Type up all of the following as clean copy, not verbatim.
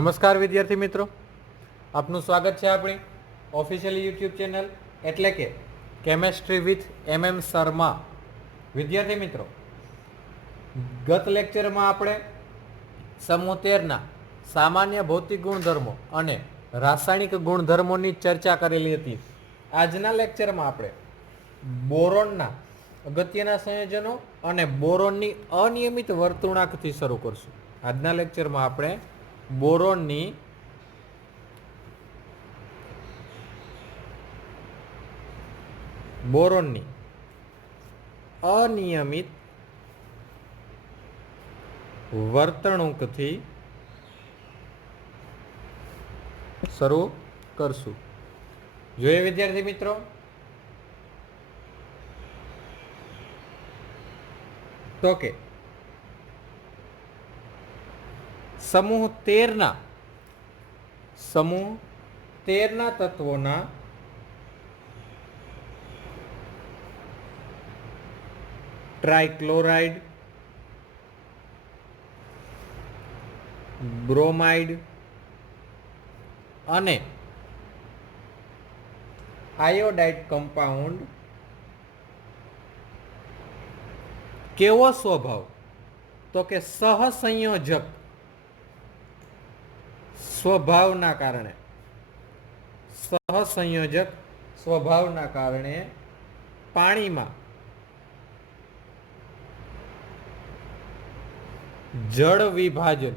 નમસ્કાર વિદ્યાર્થી મિત્રો, આપનું સ્વાગત છે આપણી ઓફિશિયલ યુટ્યુબ ચેનલ એટલે કે કેમેસ્ટ્રી વિથ MM શર્મા. વિદ્યાર્થી મિત્રો, ગત લેક્ચરમાં આપણે સમૂહ 13ના સામાન્ય ભૌતિક ગુણધર્મો અને રાસાયણિક ગુણધર્મોની ચર્ચા કરેલી હતી. આજના લેક્ચરમાં આપણે બોરોનના અગત્યના સંયોજનો અને બોરોનની અનિયમિત વર્તણૂકથી શરૂ કરશું. આજના લેક્ચરમાં આપણે બોરોનની અનિયમિત વર્તણૂકથી શરૂ કરશું. જોઈએ વિદ્યાર્થી મિત્રો, તો કે સમૂહ 13ના તત્વોના ટ્રાઇક્લોરાઇડ, બ્રોમાઇડ અને આયોડાઇડ કમ્પાઉન્ડ કેવો સ્વભાવ? તો કે સહસંયોજક સ્વભાવના કારણે પાણીમાં જળ વિભાજન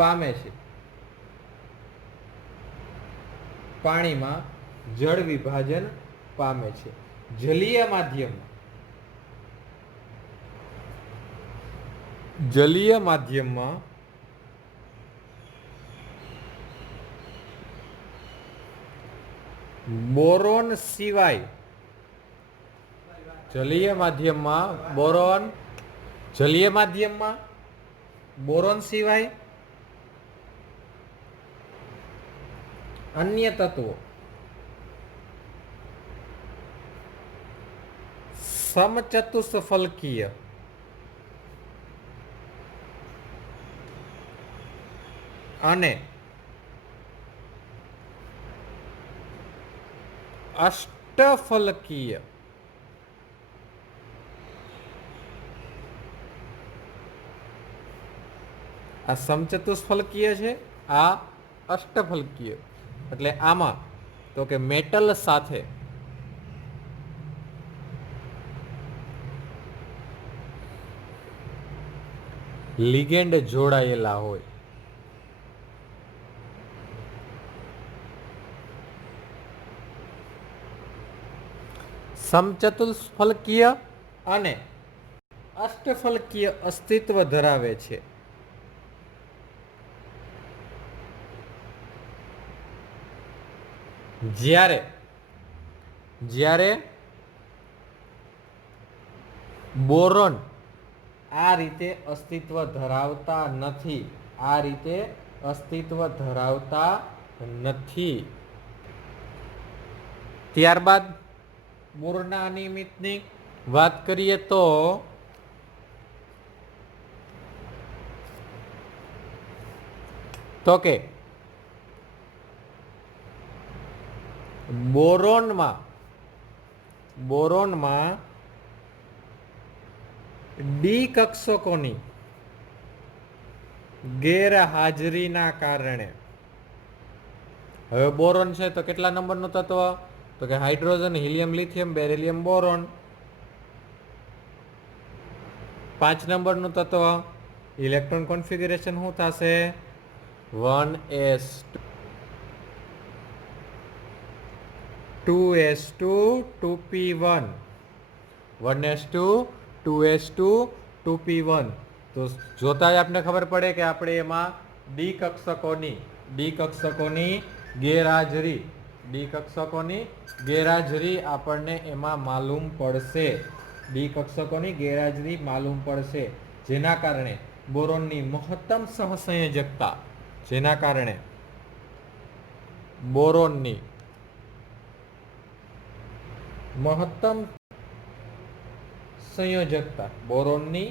પામે છે. જલીય માધ્યમમાં બોરોન સિવાય અન્ય તત્વો સમચતુષ્ફલકીય અને અષ્ટફલકીય આ સમચતુષ્ફલકીય છે, આ અષ્ટફલકીય. એટલે આમાં તો કે મેટલ સાથે લિગેન્ડ જોડાયેલા હોય. સમચતુષ્ફલકીય અને અષ્ટફલકીય અસ્તિત્વ ધરાવે છે. જ્યારે બોરોન આ રીતે અસ્તિત્વ ધરાવતા નથી. ત્યારબાદ બોરોનના અનિયમિતની વાત કરીએ તો કે બોરોનમાં ડી કક્ષકોની ગેરહાજરીના કારણે, હવે બોરોન છે તો કેટલા નંબરનું તત્વ? તો કે hydrogen, helium, lithium, beryllium, boron. 5 નંબરનું તત્વ. ઇલેક્ટ્રોન કોન્ફિગરેશન શું થશે? 1s2 2s2 2p1 1s2 2s2 2p1. તો જોતા જ આપને ખબર પડે કે આપણે એમાં ડી કક્ષકોની ગેરહાજરી આપણને એમાં માલુમ પડશે. જેના કારણે બોરોનની મહત્તમ સહસંયોજકતા સંયોજકતા, બોરોનની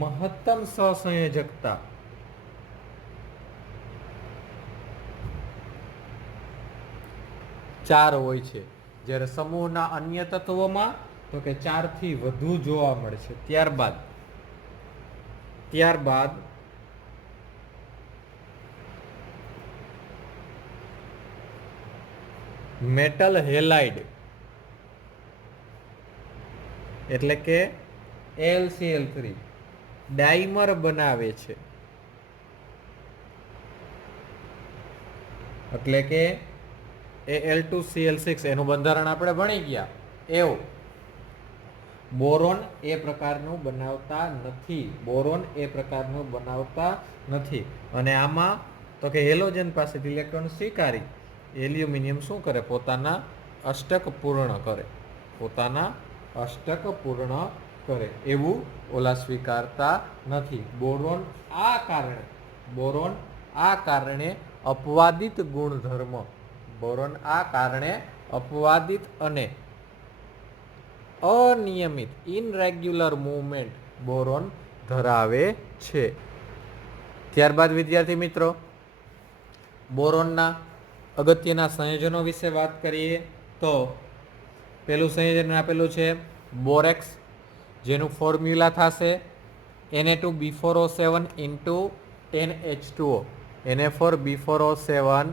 મહત્તમ સહસંયોજકતા 4 હોય છે, જ્યારે સમૂહના અન્ય તત્વોમાં તો કે 4 થી વધુ જોવા મળે છે. ત્યારબાદ મેટલ હેલાઇડ એટલે કે AlCl3 ડાઈમર બનાવે છે, એટલે કે Al2Cl6 એનું બંધારણ આપણે ભણી ગયા. એવું બોરોન એ પ્રકારનું બનાવતા નથી. અને આમાં તો કે હેલોજન પાસેથી ઇલેક્ટ્રોન સ્વીકારી એલ્યુમિનિયમ શું કરે? પોતાના અષ્ટક પૂર્ણ કરે એવું ઓલા સ્વીકારતા નથી. બોરોન આ કારણે અપવાદિત ગુણધર્મ, અપવાદિત અને અનિયમિત ઇનરેગ્યુલર મૂવમેન્ટ બોરોન ધરાવે છે. ત્યારબાદ વિદ્યાર્થી મિત્રો, બોરોનના અગત્યના સંયોજનો વિશે વાત કરીએ તો પહેલું સંયોજન આપેલું છે બોરેક્સ, જેનું ફોર્મ્યુલા થશે Na2B4O7 into 10H2O, Na4B4O7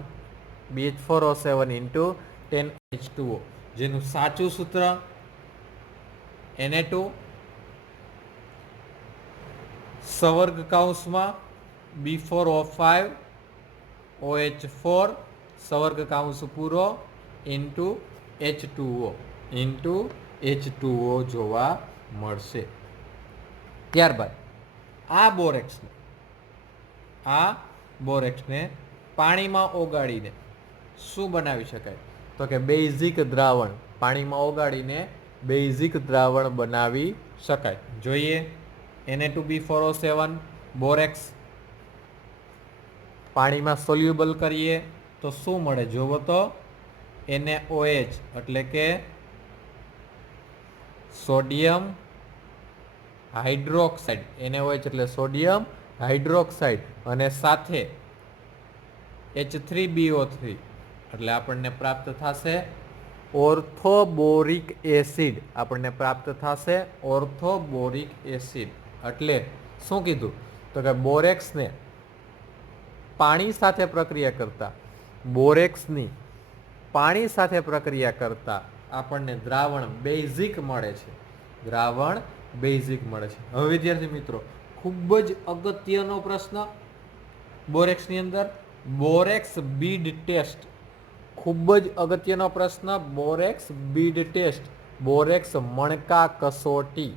BH4O7 into 10H2O, જેનું સાચું સૂત્ર Na2 સવર્ગ કૌંસમાં B4O5 OH4 સવર્ગ કૌંસ પૂરો ઇન્ટુ H2O જોવા મળશે. ત્યારબાદ આ બોરેક્સને પાણીમાં ઓગાળીને શું બનાવી શકાય? તો કે બેઝિક દ્રાવણ, પાણીમાં ઓગાળીને બેઝિક દ્રાવણ બનાવી શકાય. જોઈએ Na2B4O7 બોરેક્સ પાણીમાં સોલ્યુબલ કરીએ તો શું મળે? જોવો તો NaOH એટલે કે સોડિયમ હાઇડ્રોક્સાઇડ, NaOH એટલે સોડિયમ હાઇડ્રોક્સાઇડ, અને સાથે H3BO3 એટલે આપણને પ્રાપ્ત થશે ઓર્થોબોરિક એસિડ. એટલે શું કીધું? તો કે બોરેક્સની પાણી સાથે પ્રક્રિયા કરતા આપણને દ્રાવણ બેઝિક મળે છે. હવે વિદ્યાર્થી મિત્રો, ખૂબ જ અગત્યનો પ્રશ્ન બોરેક્સની અંદર, બોરેક્સ બીડ ટેસ્ટ. બોરેક્સ મણકા કસોટી,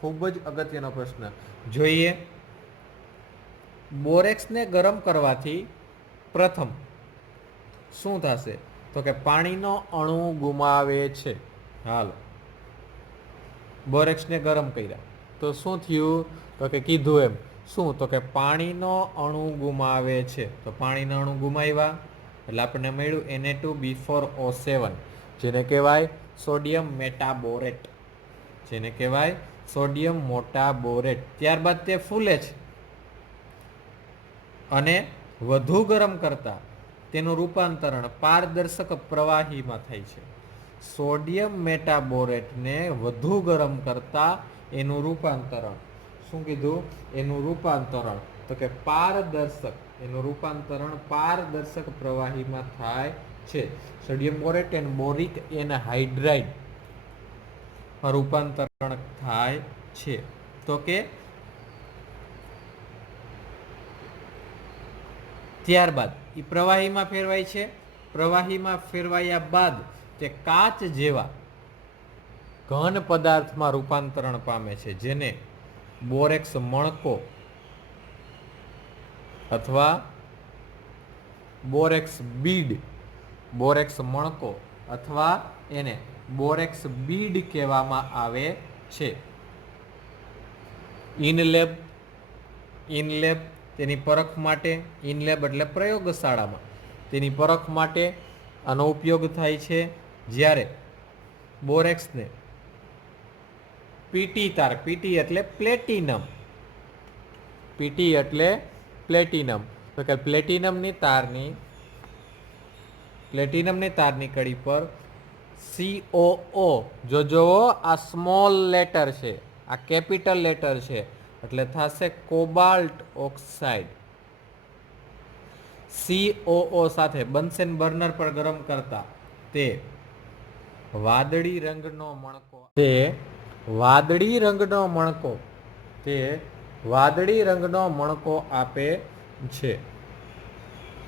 ખૂબ જ અગત્યનો પ્રશ્ન. જોઈએ, બોરેક્સને ગરમ કરવાથી પ્રથમ શું થશે? તો કે પાણીનો અણુ ગુમાવે છે. હાલો, બોરેક્સને ગરમ કર્યા તો શું થયું? તો કે કીધું એમ શું? તો કે પાણીનો અણુ ગુમાવે છે. તો પાણીનો અણુ ગુમાવ્યા એટલે આપણને મળ્યું Na2B4O7, જેને કહેવાય સોડિયમ મોટાબોરેટ. ત્યારબાદ તે ફૂલે છે અને વધુ ગરમ કરતા તેનું રૂપાંતરણ પારદર્શક પ્રવાહીમાં થાય છે. સોડિયમ મેટાબોરેટને વધુ ગરમ કરતા એનું રૂપાંતરણ શું કીધું? તો કે પારદર્શક પ્રવાહીમાં થાય છે. સોડિયમ બોરેટ અને બોરિક એનહાઇડ્રાઇડ રૂપાંતરણ થાય છે. તો કે ત્યારબાદ એ પ્રવાહીમાં ફેરવાય છે. પ્રવાહીમાં ફેરવાયા બાદ તે કાચ જેવા ઘન પદાર્થમાં રૂપાંતરણ પામે છે, જેને બોરેક્સ મણકો અથવા બોરેક્સ બીડ કહેવામાં આવે છે. ઇનલેબ તેની પરખ માટે, ઇનલેબ એટલે પ્રયોગશાળામાં તેની પરખ માટે આનો ઉપયોગ થાય છે. જ્યારે બોરેક્સને પીટી તાર, પીટી એટલે પ્લેટિનમ, પીટી એટલે પ્લેટિનમ. તો કે પ્લેટિનમની તારની કડી પર COO, જોવો આ સ્મોલ લેટર છે, આ કેપિટલ લેટર છે, એટલે થશે કોબાલ્ટ ઓક્સાઇડ. COO સાથે બન્સેન બર્નર પર ગરમ કરતા તે વાદળી રંગનો મણકો, આપે છે.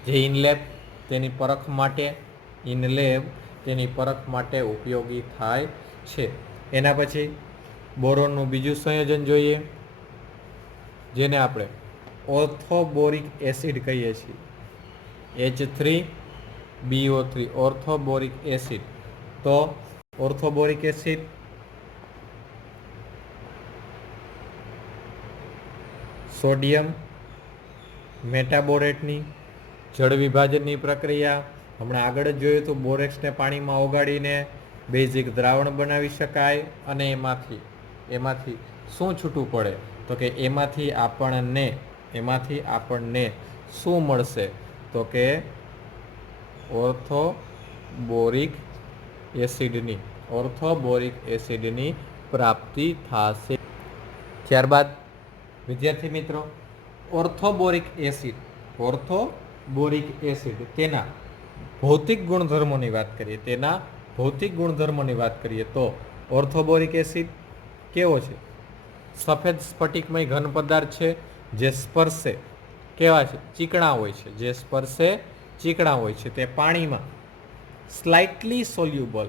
જે ઇનલેબ તેની પરખ માટે ઉપયોગી થાય છે. એના પછી બોરોનનું બીજું સંયોજન જોઈએ, જેને આપણે ઓર્થોબોરિક એસિડ કહીએ છીએ. H3BO3 ઓર્થોબોરિક acid. તો ઓર્થોબોરિક એસિડ સોડિયમ મેટાબોરેટની જળ વિભાજનની પ્રક્રિયા હમણાં આગળ જ જોયું હતું. બોરેક્સને પાણીમાં ઓગાળીને બેઝિક દ્રાવણ બનાવી શકાય, અને એમાંથી શું છૂટું પડે? તો કે એમાંથી આપણને શું મળશે? તો કે ઓર્થોબોરિક એસિડની પ્રાપ્તિ થશે. ત્યારબાદ વિદ્યાર્થી મિત્રો, ઓર્થોબોરિક એસિડ તેના ભૌતિક ગુણધર્મોની વાત કરીએ તો ઓર્થોબોરિક એસિડ કેવો છે? સફેદ સ્ફટિકમય ઘન પદાર્થ છે, જે સ્પર્શે કેવા છે? ચીકણા હોય છે. તે પાણીમાં સ્લાઇટલી સોલ્યુબલ,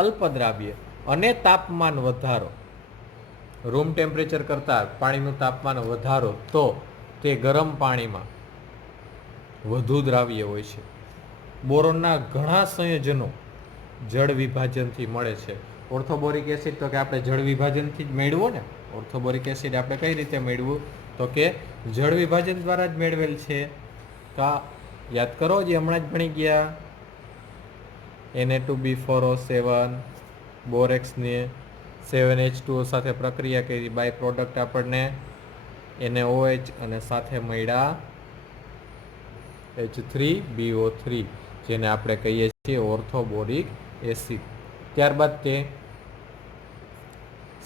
અલ્પદ્રાવ્ય, અને તાપમાન વધારો, રૂમ ટેમ્પરેચર કરતાં પાણીનું તાપમાન વધારો તો તે ગરમ પાણીમાં વધુ દ્રાવ્ય હોય છે. બોરોનના ઘણા સંયોજનો જળ વિભાજનથી મળે છે. ઓર્થોબોરિક એસિડ તો કે આપણે જળ વિભાજનથી જ મેળવો ને. ઓર્થોબોરિક એસિડ આપણે કઈ રીતે મેળવું? તો કે જળ વિભાજન દ્વારા જ મેળવેલ છે. યાદ કરો, જે હમણાં જ ભણી ગયા, Na2B4O7 બોરેક્સને 7H2O સાથે પ્રક્રિયા કરી, બાય પ્રોડક્ટ આપણને NaOH અને સાથે મળ્યા H3BO3, જેને આપણે કહીએ છીએ ઓર્થોબોરિક એસિડ. ત્યારબાદ તે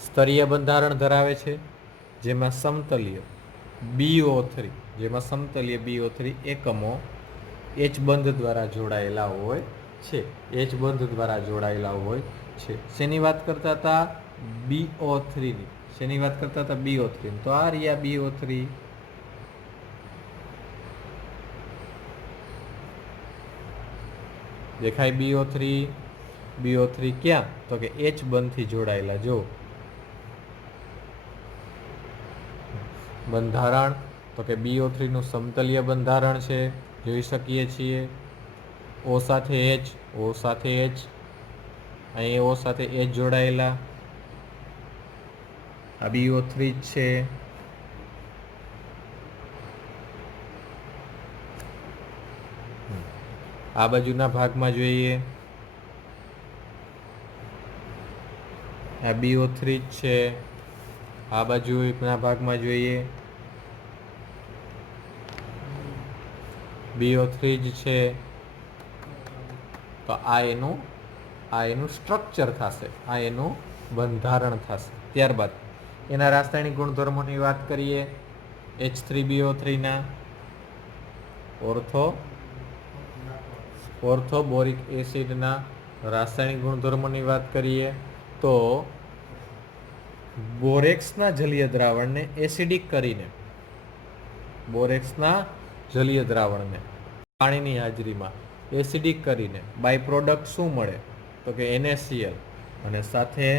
સ્તરીય બંધારણ ધરાવે છે, જેમાં સમતલીય BO3 એકમો H બંધ દ્વારા જોડાયેલા હોય છે. શેની વાત કરતા હતા? BO3 ની. તો આ રહ્યા BO3. દેખાય BO3 ક્યાં? તો કે H બંધથી જોડાયેલા. જો બંધારણ, તો કે BO3 નું સમતલીય બંધારણ છે, જોઈ શકીએ છીએ. O સાથે H, અહીં O સાથે H જોડાયેલા, આ BO3 જ છે. આ બાજુના ભાગમાં જોઈએ, આ BO3 જ છે. આ બાજુના ભાગમાં જોઈએ, BO3 જ છે. તો આ એનું સ્ટ્રક્ચર થશે, આ એનું બંધારણ થશે. ત્યારબાદ એના રાસાયણિક ગુણધર્મોની વાત કરીએ. H3BO3 ના ઓર્થોબોરિક એસિડના રાસાયણિક ગુણધર્મોની વાત કરીએ તો બોરેક્સના જલીય દ્રાવણને એસિડિક કરીને, પાણીની હાજરીમાં એસિડિક કરીને બાય પ્રોડક્ટ શું મળે? તો કે NaCl અને સાથે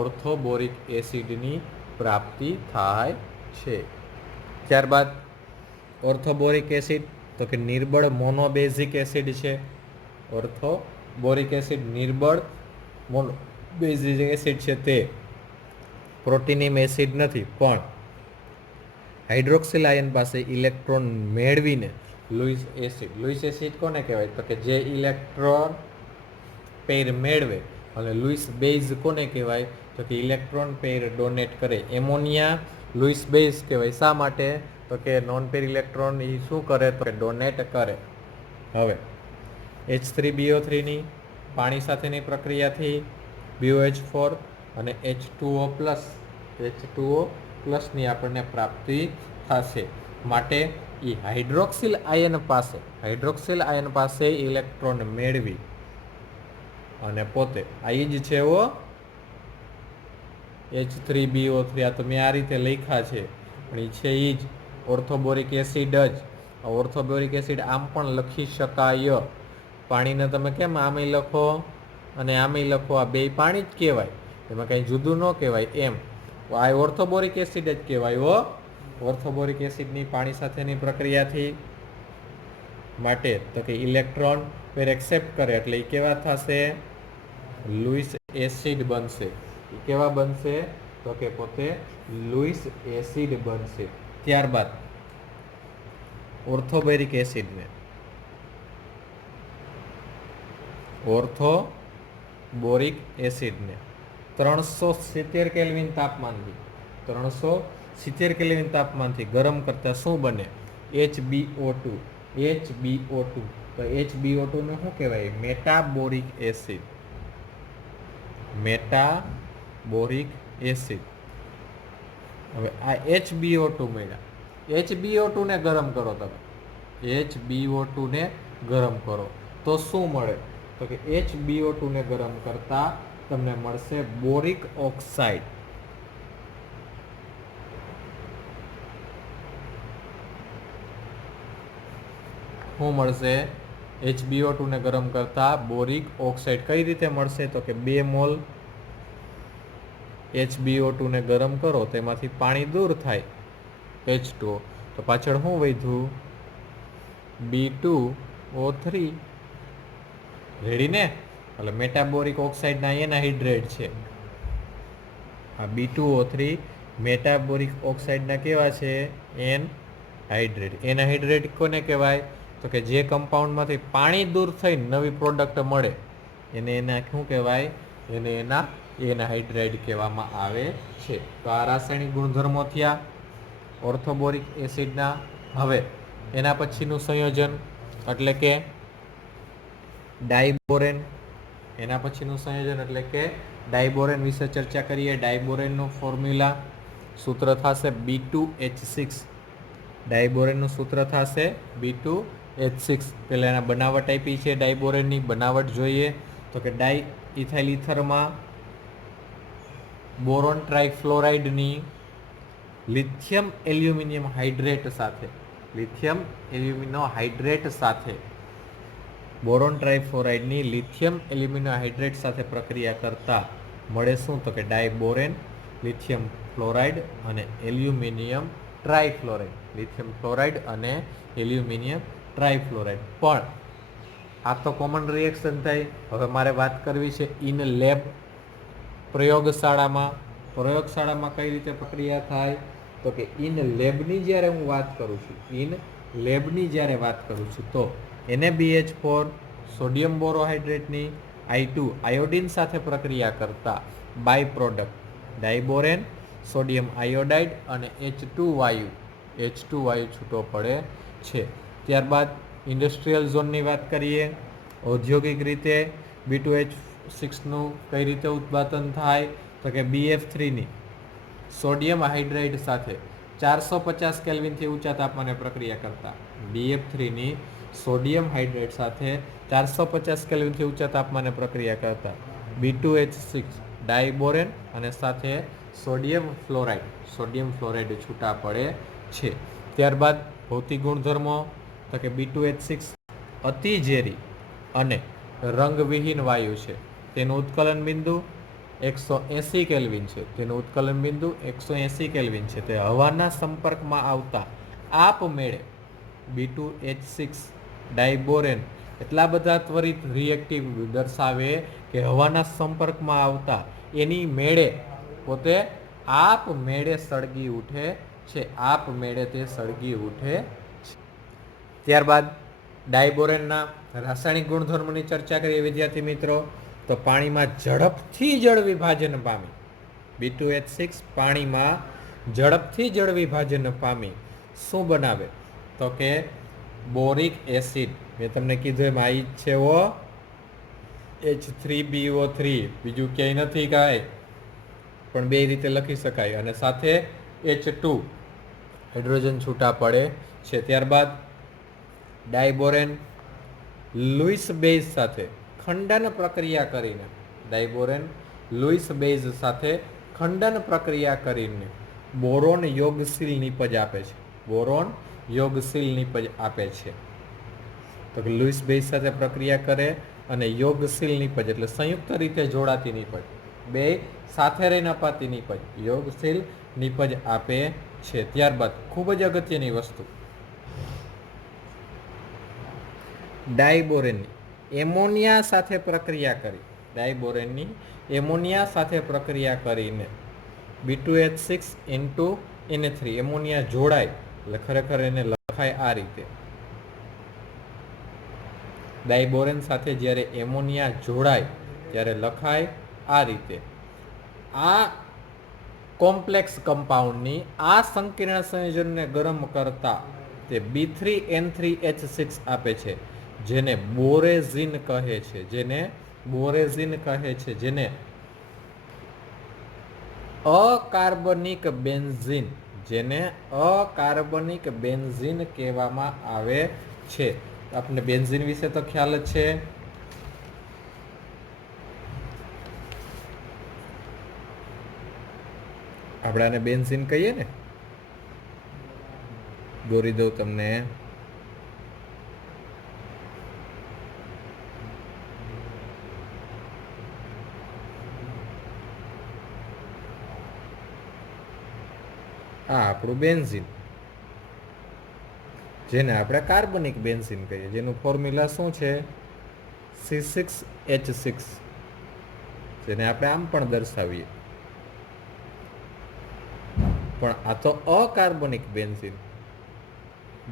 ઓર્થોબોરિક એસિડની પ્રાપ્તિ થાય છે. ત્યારબાદ ઓર્થોબોરિક એસિડ તો કે નિર્બળ મોનોબેઝિક એસિડ છે. ઓર્થોબોરિક એસિડ નિર્બળ મોનોબેઝિક એસિડ છે. તે પ્રોટીનિયમ એસિડ નથી, પણ હાઇડ્રોક્સિલ આયન પાસે ઇલેક્ટ્રોન મેળવીને લુઈસ એસિડ. લુઈસ એસિડ કોને કહેવાય? તો કે જે ઇલેક્ટ્રોન પેર મેળવે. અને લુઈસ બેઝ કોને કહેવાય? તો કે ઇલેક્ટ્રોન પેર ડોનેટ કરે. એમોનિયા લુઈસ બેઝ કહેવાય. શા માટે? તો કે નોન પેર ઇલેક્ટ્રોન એ શું કરે? તો કે ડોનેટ કરે. હવે H3BO3 ની પાણી સાથેની પ્રક્રિયાથી BOH4 અને H2O ની આપણને પ્રાપ્તિ થશે. માટે એ હાઇડ્રોક્સિલ આયન પાસે ઇલેક્ટ્રોન મેળવી અને પોતે આ જ છે એવો H3BO3. આ તો મેં આ રીતે લખ્યા છે, પણ એ છે એ જ ઓર્થોબોરિક એસિડ જ. ઓર્થોબોરિક એસિડ આમ પણ લખી શકાય. પાણીને તમે કેમ આમે લખો અને આમે લખો, આ બે પાણી જ કહેવાય, એમાં કંઈ જુદું ન કહેવાય એમ. આ ઓર્થોબોરિક એસિડ જ કહેવાય. ઓર્થોબોરિક એસિડની પાણી સાથેની પ્રક્રિયાથી માટે તો કે ઇલેક્ટ્રોન પેર એક્સેપ્ટ કરે એટલે એ કેવા થશે? લુઈસ એસિડ બનશે. એ કેવા બનશે? તો કે પોતે લુઈસ એસિડ બનશે. ત્યારબાદ ઓર્થોબોરિક એસિડને 370 કેલ્વિન તાપમાનથી ગરમ કરતા શું બને? HbO2. તો HbO2 ને શું કહેવાય? મેટાબોરિક એસિડ. હવે આ HbO2 મળ્યા. HbO2 ને ગરમ કરો તમે. HbO2 ને ગરમ કરો તો શું મળે? તો કે HbO2 ને ગરમ કરતા તમને મળશે બોરિક ઓક્સાઇડ. શું મળશે? HbO2 ને ગરમ કરતા બોરિક ઓક્સાઇડ. કઈ રીતે મળશે? તો કે 2 મોલ HbO2 ને ગરમ કરો તેમાંથી પાણી દૂર થાય H2O, તો પાછળ શું વધ્યું? B2O3. રેડી ને? એટલે મેટાબોરિક ઓક્સાઇડના એનહાઇડ્રેટ છે. આ B2O3 મેટાબોરિક ઓક્સાઇડના કેવા છે? એનહાઇડ્રેટ. એનહાઇડ્રેટ કોને કહેવાય? તો કે જે કમ્પાઉન્ડમાંથી પાણી દૂર થઈને નવી પ્રોડક્ટ મળે એને એના શું કહેવાય? એને એના એનહાઇડ્રેટ કહેવામાં આવે છે. તો આ રાસાયણિક ગુણધર્મો થયા ઓર્થોબોરિક એસિડના. હવે એના પછીનું સંયોજન એટલે કે ડાયબોરેન. એના પછીનું સંયોજન એટલે કે ડાયબોરેન વિશે ચર્ચા કરીએ. ડાયબોરેનનું ફોર્મ્યુલા સૂત્ર થશે B2H6. ડાયબોરેનનું સૂત્ર થશે B2H6. પહેલાં એના બનાવટ આપી છે. ડાયબોરેનની બનાવટ જોઈએ તો કે ડાય ઇથાઇલ ઇથરમાં બોરોન ટ્રાઇફ્લોરાઇડની લિથિયમ એલ્યુમિનિયમ હાઇડ્રેટ સાથે બોરોન ટ્રાઇફ્લોરાઇડની લિથિયમ એલ્યુમિનિયમ હાઇડ્રેટ સાથે પ્રક્રિયા કરતા મળે શું? તો કે ડાયબોરેન, લિથિયમ ફ્લોરાઇડ અને એલ્યુમિનિયમ ટ્રાઇફ્લોરાઇડ. લિથિયમ ફ્લોરાઇડ અને એલ્યુમિનિયમ ટ્રાઇફ્લોરાઇડ. પણ આ તો કોમન રિએક્શન થઈ. હવે મારે વાત કરવી છે ઇન લેબ, પ્રયોગશાળામાં કઈ રીતે પ્રક્રિયા થાય? તો કે ઇન લેબની જ્યારે હું વાત કરું છું તો NaBH4 સોડિયમ બોરોહાઇડ્રેટની I2 આયોડિન સાથે પ્રક્રિયા કરતા by product diborane, sodium iodide અને H2 વાયુ છૂટો પડે છે. ત્યારબાદ ઇન્ડસ્ટ્રીયલ ઝોનની વાત કરીએ. ઔદ્યોગિક રીતે B2H6નું કઈ રીતે ઉત્પાદન થાય? તો કે BF3ની સોડિયમ હાઇડ્રાઇડ સાથે 450 કેલ્વિનથી ઊંચા તાપમાને પ્રક્રિયા કરતા BF3ની સોડિયમ હાઇડ્રેટ સાથે 450 કેલ્વિનથી ઊંચા તાપમાને પ્રક્રિયા કરતા B2H6 ડાયબોરેન અને સાથે સોડિયમ ફ્લોરાઇડ છૂટા પડે છે. ત્યારબાદ ભૌતિક ગુણધર્મો તો કે B2H6 અતિ ઝેરી અને રંગવિહીન વાયુ છે. તેનું ઉત્કલન બિંદુ 180 કેલ્વિન છે. તે હવાના સંપર્કમાં આવતા આપમેળે B2H6 ડાયબોરેન એટલા બધા ત્વરિત રિએક્ટિવ દર્શાવે કે હવાના સંપર્કમાં આવતા એની મેળે પોતે આપમેળે સળગી ઉઠે છે. ત્યારબાદ ડાયબોરેનના રાસાયણિક ગુણધર્મોની ચર્ચા કરીએ વિદ્યાર્થી મિત્રો. તો પાણીમાં ઝડપથી જળ વિભાજન પામી, B2H6 પાણીમાં ઝડપથી જળ વિભાજન પામી શું બનાવે? તો કે બોરિક એસિડ. મેં તમને કીધું એમ આ છે H3BO3, બીજું ક્યાંય નથી કાંઈ, પણ બે રીતે લખી શકાય, અને સાથે H2 હાઇડ્રોજન છૂટા પડે છે. ત્યારબાદ ડાયબોરેન લુઈસ બેઝ સાથે ખંડન પ્રક્રિયા કરીને, ડાયબોરેન લુઈસ બેઝ સાથે ખંડન પ્રક્રિયા કરીને બોરોન યોગશીલ નિપજ આપે છે. બોરોન યોગશીલ નિપજ આપે છે. તો કે લુઈસ બેઝ સાથે પ્રક્રિયા કરે અને યોગશીલ નિપજ એટલે સંયુક્ત રીતે જોડાતી નિપજ, બે સાથે રહીને અપાતી નિપજ, યોગશીલ નિપજ આપે છે. ત્યારબાદ ખૂબ જ અગત્યની વસ્તુ, ડાયબોરેનની એમોનિયા સાથે પ્રક્રિયા કરી, ડાયબોરેનની એમોનિયા સાથે પ્રક્રિયા કરીને B2H6 એમોનિયા જોડાય એટલે ખરેખર એને લખાય આ રીતે. ડાયબોરેન સાથે જ્યારે એમોનિયા જોડાય ત્યારે લખાય આ રીતે. આ કોમ્પ્લેક્સ કમ્પાઉન્ડની આ સંકીર્ણ સંયોજનને ગરમ કરતા તે B3N3H6 આપે છે, જેને બોરેઝિન કહે છે, જેને બોરેઝિન કહે છે, જેને અકાર્બનિક બેન્ઝીન, જેને અકાર્બનિક બેન્ઝીન કહેવામાં આવે છે. આપણે બેન્ઝીન વિશે તો ખ્યાલ જ છે. આપણે આને બેન્ઝીન કહીએ ને, દોરી દઉં તમને. આ આપણું બેન્ઝીન, જેને આપણે કાર્બનિક બેન્ઝીન કહીએ, જેનું ફોર્મ્યુલા શું છે? C6H6, જેને આપણે આમ પણ દર્શાવીએ. પણ આ તો અકાર્બનિક બેન્ઝીન,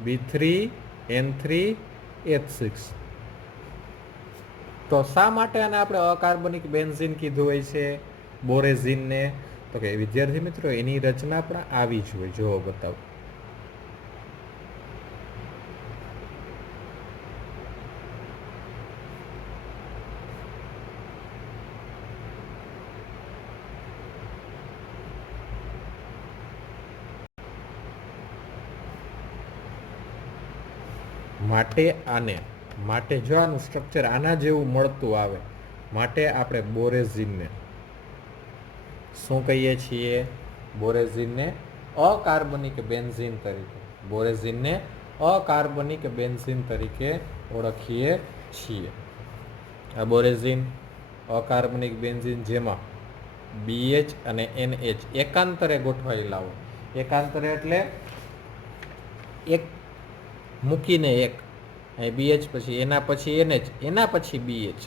B3N3H6. તો શા માટે આને આપણે અકાર્બનિક બેન્ઝીન કીધું હોય છે, બોરેઝીનને? તો કે વિદ્યાર્થી મિત્રો એની રચના પણ આવી જ હોય. જો બતાવો, માટે આને, માટે જો આનું સ્ટ્રક્ચર આના જેવું મળતું આવે, માટે આપણે બોરેઝીનને શું કહીએ છીએ? બોરેઝીનને અકાર્બનિક બેન્ઝીન તરીકે, બોરેઝીનને અકાર્બનિક બેન્ઝીન તરીકે ઓળખીએ છીએ. આ બોરેઝીન અકાર્બનિક બેન્ઝીન જેમાં BH અને NH એકાંતરે ગોઠવાયેલા હોય. એકાંતરે એટલે એક મૂકીને એક, અહીં BH પછી એના પછી NH, એના પછી BH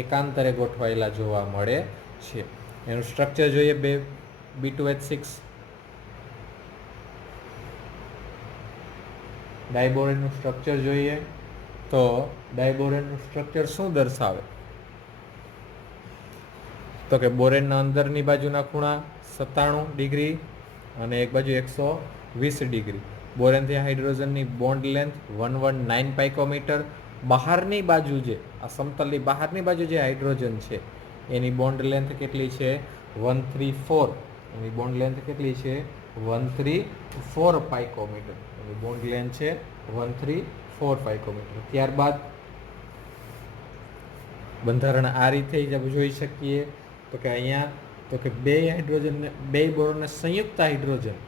એકાંતરે ગોઠવાયેલા જોવા મળે છે. એનું સ્ટ્રક્ચર જોઈએ, B2H6 ડાયબોરેનનું સ્ટ્રક્ચર જોઈએ તો ડાયબોરેનનું સ્ટ્રક્ચર શું દર્શાવે? તો કે બોરેનના અંદરની બાજુના ખૂણા 97 ડિગ્રી અને એક બાજુ 120 ડિગ્રી. બોરેનથી હાઇડ્રોજનની બોન્ડ લેન્થ 119 પાઇકોમીટર. બહારની બાજુ જે આ સમતલની બહારની બાજુ જે હાઇડ્રોજન છે એની બોન્ડ લેન્થ કેટલી છે? 134. એની બોન્ડ લેન્થ કેટલી છે? 134 પાઇકોમીટર. એની બોન્ડ લેન્થ છે 134 પાઇકોમીટર. ત્યારબાદ બંધારણ આ રીતે જ જોઈ શકીએ. તો કે અહીંયા તો કે બે હાઇડ્રોજન, બે બોરોન સંયુક્ત હાઇડ્રોજન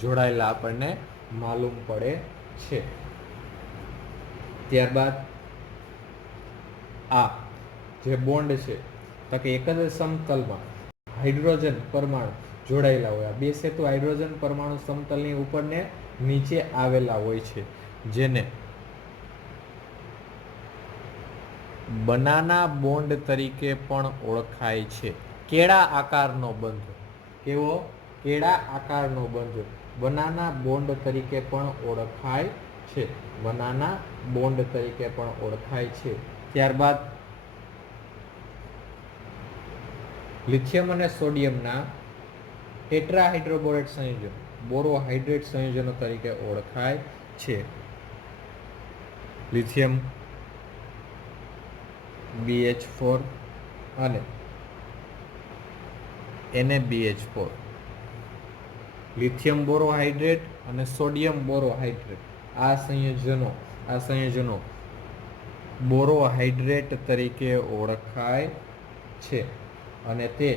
જોડાયેલા આપણને માલુમ પડે છે. ત્યારબાદ આ જે બોન્ડ છે તો કે એક જ સમતલમાં હાઇડ્રોજન પરમાણુ જોડાયેલા હોય. આ બે સેતુ હાઇડ્રોજન પરમાણુ સમતલની ઉપર ને નીચે આવેલા હોય છે, જેને બનાના બોન્ડ તરીકે પણ ઓળખાય છે. કેળા આકારનો બંધ. કેવો? કેળા આકારનો બંધ. બનાના બોન્ડ તરીકે પણ ઓળખાય છે. બનાના બોન્ડ તરીકે પણ ઓળખાય છે. ત્યારબાદ લિથિયમ અને સોડિયમના ટેટ્રાહાઇડ્રોબોરેટ સંયોજન બોરોહાઇડ્રેટ સંયોજનો તરીકે ઓળખાય છે. લિથિયમ BH4 અને NaBH4. લિથિયમ બોરોહાઇડ્રેટ અને સોડિયમ બોરોહાઇડ્રેટ આ સંયોજનો બોરોહાઇડ્રેટ તરીકે ઓળખાય છે અને તે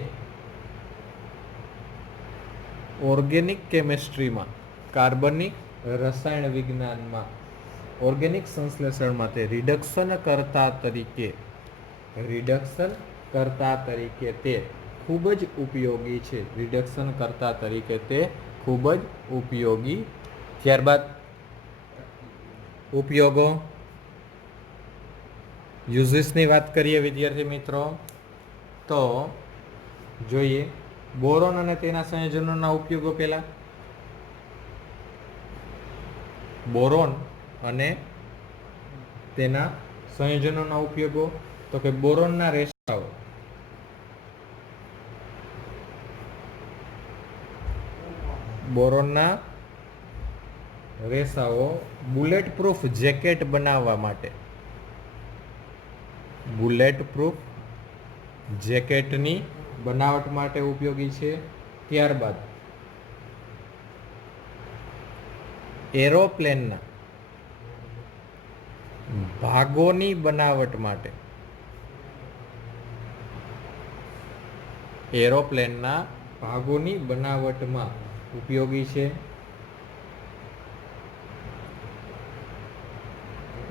ઓર્ગેનિક કેમિસ્ટ્રીમાં કાર્બનિક રસાયણ વિજ્ઞાનમાં ઓર્ગેનિક સંશ્લેષણમાં તે રિડક્શન કરતા તરીકે તે ખૂબ જ ઉપયોગી છે. રિડક્શન કરતા તરીકે તે ખૂબ જ ઉપયોગી. ત્યારબાદ ઉપયોગો યુઝિસની વાત કરીએ વિદ્યાર્થી મિત્રો તો જોઈએ બોરોન અને તેના સંયોજનોના ઉપયોગો. પહેલા બોરોન અને તેના સંયોજનોના ઉપયોગો તો કે બોરોનના રેસાઓ બુલેટ પ્રૂફ જેકેટ બનાવવા માટે જેકેટની બનાવટ માટે ઉપયોગી છે. ત્યારબાદ એરોપ્લેનના ભાગોની બનાવટ માટે બનાવટમાં ઉપયોગી છે.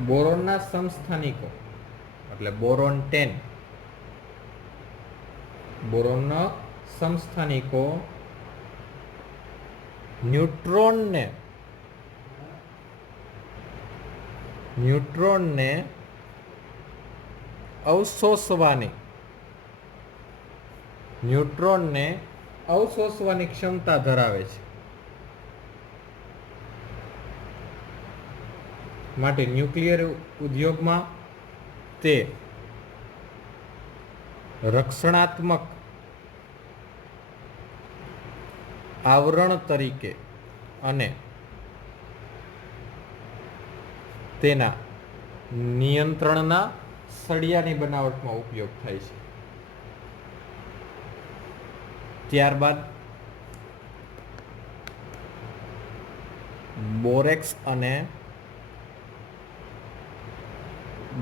બોરોનના સમસ્થાનિકો એટલે બોરોન 10 બોરોનના સમસ્થાનિકો ન્યુટ્રોનને અવશોષવાની ક્ષમતા ધરાવે છે. માટે ન્યુક્લિયર ઉદ્યોગમાં તે રક્ષણાત્મક આવરણ તરીકે અને તેના નિયંત્રણના સળિયાની બનાવટમાં ઉપયોગ થાય છે. ત્યારબાદ બોરેક્સ અને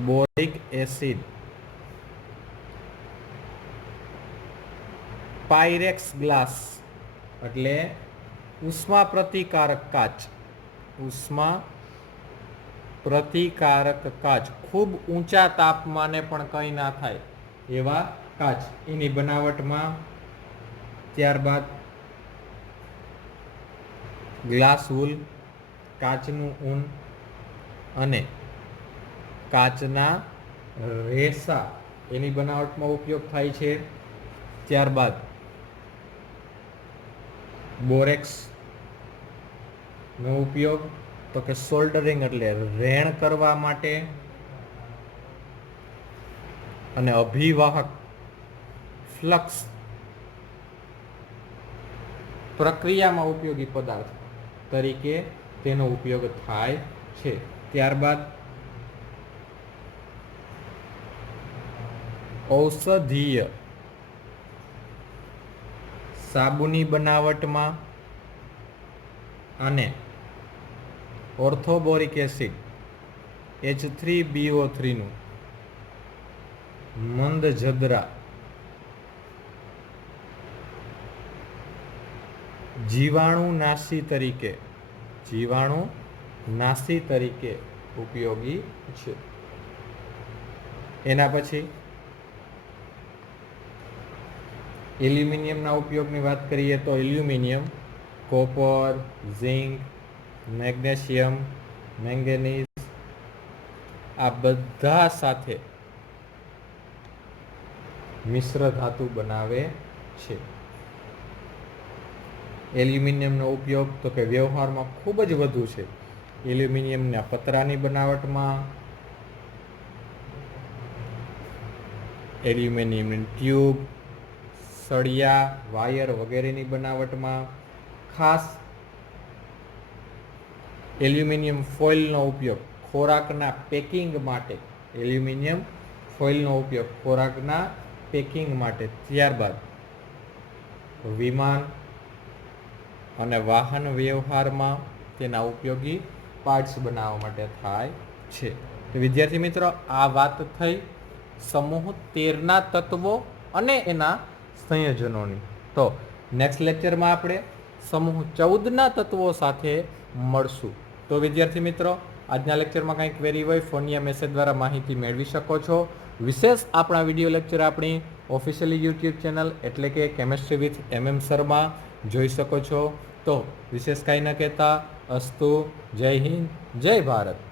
બોરિક એસિડ પાયરેક્સ ગ્લાસ એટલે ઉષ્મા પ્રતિકારક કાચ ખૂબ ઊંચા તાપમાને પણ કંઈ ના થાય એવા કાચ એની બનાવટમાં. ત્યારબાદ ગ્લાસ વૂલ કાચનું ઊન અને કાચના રેસા એની બનાવટમાં ઉપયોગ થાય છે. ત્યારબાદ બોરેક્સનો ઉપયોગ તો કે સોલ્ડરિંગ એટલે રેણ કરવા માટે અને અભિવાહક ફ્લક્સ પ્રક્રિયામાં ઉપયોગી પદાર્થ તરીકે તેનો ઉપયોગ થાય છે. ત્યારબાદ ઔષધીય સાબુની બનાવટમાં અને ઓર્થોબોરિક એસિડ H3BO3 નું મંદ જદ્રા જીવાણુનાશી તરીકે ઉપયોગી છે. એના પછી એલ્યુમિનિયમના ઉપયોગની વાત કરીએ તો aluminium copper, zinc, magnesium, manganese આ બધા સાથે મિશ્ર ધાતુ બનાવે છે. એલ્યુમિનિયમનો ઉપયોગ તો કે વ્યવહારમાં ખૂબ જ વધુ છે. એલ્યુમિનિયમના પતરાની બનાવટમાં, એલ્યુમિનિયમની ટ્યુબ, સળિયા, વાયર વગેરેની બનાવટમાં, ખાસ એલ્યુમિનિયમ ફોઇલનો ઉપયોગ ખોરાકના પેકિંગ માટે, એલ્યુમિનિયમ ફોઇલનો ઉપયોગ ખોરાકના પેકિંગ માટે, ત્યારબાદ વિમાન અને વાહન વ્યવહારમાં તેના ઉપયોગી પાર્ટ્સ બનાવવા માટે થાય છે. તો વિદ્યાર્થી મિત્રો, આ વાત થઈ સમૂહ 13ના તત્વો અને એના સંયોજનોની. તો નેક્સ્ટ લેક્ચરમાં આપણે સમૂહ 14ના તત્વો સાથે મળશું. તો વિદ્યાર્થી મિત્રો, આજના લેક્ચરમાં કંઈ ક્વેરી હોય ફોન યા મેસેજ દ્વારા માહિતી મેળવી શકો છો. વિશેષ આપણા વિડીયો લેક્ચર આપણી ઓફિશિયલી યુટ્યુબ ચેનલ એટલે કે કેમેસ્ટ્રી વિથ MM શર્મા જોઈ શકો છો. તો વિશેષ કાંઈ ન કહેતા, અસ્તુ, જય હિન્દ, જય ભારત.